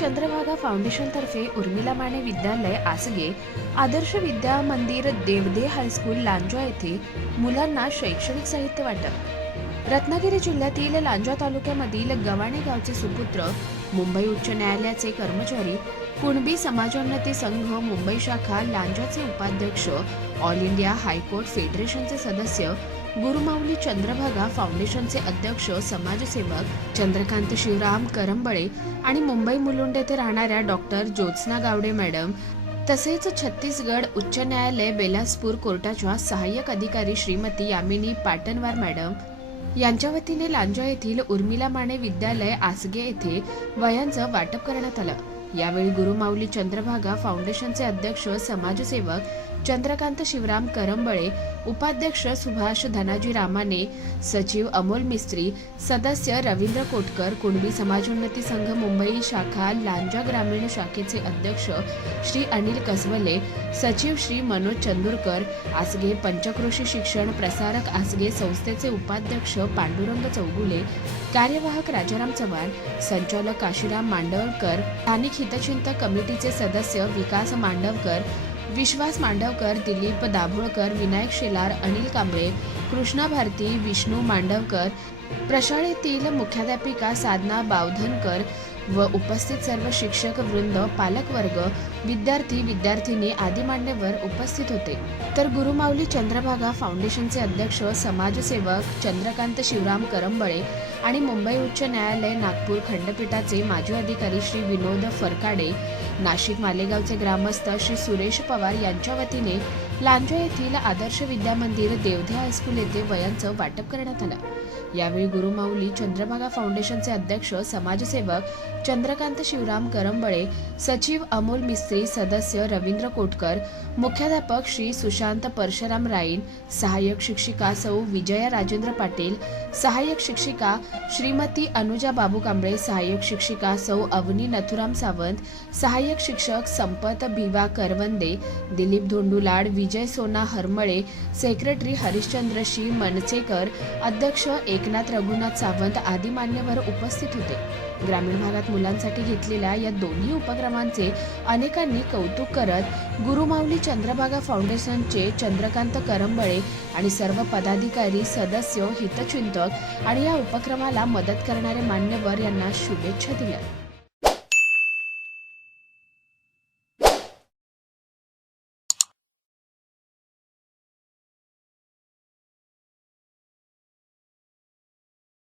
चंद्रभागा फाउंडेशनतर्फे उर्मिला माने विद्यालय आसगे आदर्श विद्या मंदिर देवदे हायस्कूल लांजवा येथे मुलांना शैक्षणिक साहित्य वाटप. रत्नागिरी जिल्ह्यातील लांजवा तालुक्यामधील गव्हाणे गावचे सुपुत्र मुंबई उच्च न्यायालयाचे कर्मचारी कुणबी समाजोन्नती संघ मुंबई शाखा लांजाचे उपाध्यक्ष ऑल इंडिया हायकोर्ट फेडरेशनचे सदस्य गुरुमाऊली चंद्रभागा फाउंडेशनचे अध्यक्ष समाजसेवक चंद्रकांत शिवराम करंबळे आणि मुंबई मुलुंड येथे राहणाऱ्या डॉक्टर ज्योत्स्ना गावडे मॅडम तसेच छत्तीसगड उच्च न्यायालय बेलासपूर कोर्टाच्या सहाय्यक अधिकारी श्रीमती यामिनी पाटणवार मॅडम यांच्या वतीने लांजा येथील उर्मिला माने विद्यालय आसगे येथे वयांचं वाटप करण्यात आलं. यावेळी गुरुमाऊली चंद्रभागा फाउंडेशनचे अध्यक्ष समाजसेवक चंद्रकांत शिवराम करंबळे उपाध्यक्ष सुभाष धनाजी रामाने सचिव अमोल मिस्त्री सदस्य रवींद्र कोटकर कुणबी समाजोन्नती संघ मुंबई शाखा लांजा ग्रामीण शाखेचे अध्यक्ष श्री अनिल कसवले सचिव श्री मनोज चंदूरकर आसगे पंचकृषी शिक्षण प्रसारक आसगे संस्थेचे उपाध्यक्ष पांडुरंग चौगुले कार्यवाहक राजाराम चव्हाण संचालक काशीराम मांडवळकर स्थानिक हितचिंतक कमिटीचे सदस्य विकास मांडवकर विश्वास मांडवकर दिलीप दाभोळकर विनायक शेलार अनिल कांबळे कृष्णा भारती विष्णू मांडवकर प्रशाळेतील मुख्याध्यापिका साधना बावधनकर व उपस्थित सर्व शिक्षक वृंद पालकवर्ग विद्यार्थी विद्यार्थिनी आदी मान्यवर उपस्थित होते. तर गुरुमाऊली चंद्रभागा फाउंडेशनचे अध्यक्ष समाजसेवक चंद्रकांत शिवराम करंबळे आणि मुंबई उच्च न्यायालय नागपूर खंडपीठाचे माजी अधिकारी श्री विनोद फरकाडे नाशिक मालेगावचे ग्रामस्थ श्री सुरेश पवार यांच्या वतीने लांजा येथील आदर्श विद्या मंदिर देवधे हायस्कूल येथे वयांचं वाटप करण्यात आलं. यावेळी गुरुमाऊली चंद्रभागा फाउंडेशनचे अध्यक्ष समाजसेवक चंद्रकांत शिवराम करंबळे सचिव अमोल मिस्त्री सदस्य रवींद्र कोटकर मुख्याध्यापक श्री सुशांत परशुराम राईन सहाय्यक शिक्षिका सौ विजया राजेंद्र पाटील सहाय्यक शिक्षिका श्रीमती अनुजा बाबू कांबळे सहाय्यक शिक्षिका सौ अवनी नथुराम सावंत सहाय्यक शिक्षक संपत भिवा करवंदे दिलीप धोंडुलाड विजय सोना हरमळे सेक्रेटरी हरिश्चंद्र शी मनसेकर अध्यक्ष एकनाथ रघुनाथ सावंत आदी मान्यवर उपस्थित होते. ग्रामीण भागात मुलांसाठी घेतलेल्या या दोन्ही उपक्रमांचे अनेकांनी कौतुक करत गुरुमावली चंद्रभागा फाउंडेशनचे चंद्रकांत करंबळे आणि सर्व पदाधिकारी सदस्य हितचिंतक आणि या कार्यक्रमाला मदत करणारे मान्यवर यांना शुभेच्छा दिल्या.